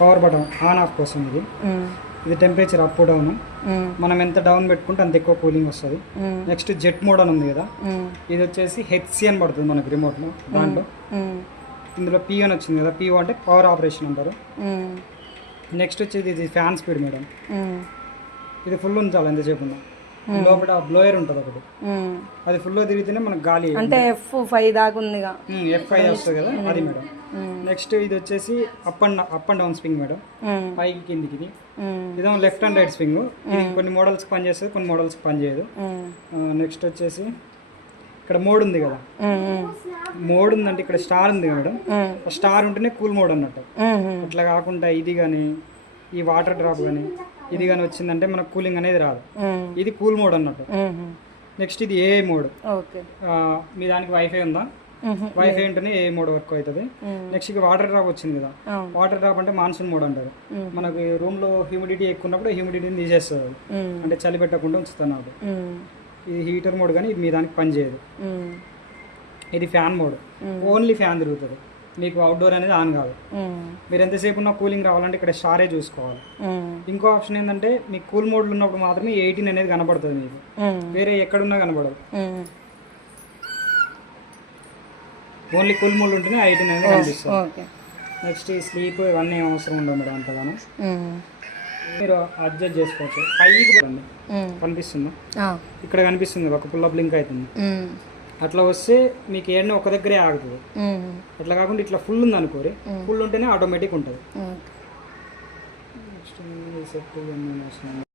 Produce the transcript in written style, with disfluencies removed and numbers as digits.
Power button on off కోసం ఇది. ఇది టెంపరేచర్ అప్ డౌన్, మనం ఎంత డౌన్ పెట్టుకుంటే అంత ఎక్కువ కూలింగ్ వస్తుంది. నెక్స్ట్ జెట్ మోడ్ అని ఉంది కదా, ఇది వచ్చేసి హెచ్సి అని పడుతుంది మనకు రిమోట్లో. దాంట్లో ఇందులో పి అని వచ్చింది కదా, పిఓ అంటే పవర్ ఆపరేషన్ అంటారు. నెక్స్ట్ వచ్చేది ఇది ఫ్యాన్ స్పీడ్ మేడం. ఇది ఫుల్ ఉంచాలి ఎంతసేపు ఉన్నా. లోపల బ్లోయర్ ఉంటుంది ఒకటి, అది ఫుల్లో తిరిగితేనే మనకు గాలి అంటే F5 దాకా ఉంది, F5 వస్తుంది కదా అది మేడం. నెక్స్ట్ ఇది వచ్చేసి up and down swing madam, పైకి కిందికి. ఇది ఇదేమో లెఫ్ట్ అండ్ రైట్ స్వింగ్. ఇది కొన్ని మోడల్స్ పనిచేస్తుంది, కొన్ని మోడల్స్ పనిచేయదు. నెక్స్ట్ వచ్చేసి ఇక్కడ మోడ్ ఉంది కదా, మోడ్ ఉందంటే ఇక్కడ స్టార్ ఉంది మేడం. స్టార్ ఉంటేనే కూల్ మోడ్ అన్నట్టు. అట్లా కాకుండా ఇది కానీ ఈ వాటర్ డ్రాప్ కానీ ఇది కానీ వచ్చిందంటే మనకు కూలింగ్ అనేది రాదు. ఇది కూల్ మోడ్ అన్నట్టు. నెక్స్ట్ ఇది ఏ మోడ్. మీ దానికి వైఫై ఉందా? వైఫై ఉంటేనే ఏ మోడ్ వర్క్ అవుతుంది. నెక్స్ట్ ఇక వాటర్ డ్రాప్ వచ్చింది కదా, వాటర్ డ్రాప్ అంటే మాన్సూన్ మోడ్ అంటారు. మనకి రూమ్ లో హ్యూమిడిటీ ఎక్కువ ఉన్నప్పుడు హ్యూమిడిటీని తీసేస్తుంది, అంటే చలి పెట్టకుండా ఉంచుతున్నాడు. ఇది హీటర్ మోడ్, కానీ ఇది మీ దానికి పని చేయదు. ఇది ఫ్యాన్ మోడ్, ఓన్లీ ఫ్యాన్ తిరుగుతుంది, మీకు అవుట్డోర్ అనేది ఆన్ కాదు. మీరు ఎంతసేపు ఉన్న కూలింగ్ రావాలంటే ఇక్కడ స్టారే చూసుకోవాలి. ఇంకో ఆప్షన్ ఏంటంటే మీకు కూల్ మోడ్లు ఉన్నప్పుడు మాత్రమే 18 అనేది కనబడుతుంది, మీకు వేరే ఎక్కడున్నా కనబడదు. ఓన్లీ కూల్ మోడ్ ఉంటేనే 18 అనేది కనిపిస్తుంది. నెక్స్ట్ ఈ స్లీప్ ఇవన్నీ అవసరం ఉండదు మేడం అంతగానో. మీరు అడ్జస్ట్ చేసుకోవచ్చు. పైకి కనిపిస్తుందా? ఇక్కడ కనిపిస్తుంది ఒక పుల్లప్ లింక్ అవుతుంది. అట్లా వస్తే మీకు ఏడన్నా ఒక దగ్గరే ఆగుతుంది. అట్లా కాకుండా ఇట్లా ఫుల్ ఉంది అనుకోరి, ఫుల్ ఉంటేనే ఆటోమేటిక్ ఉంటుంది.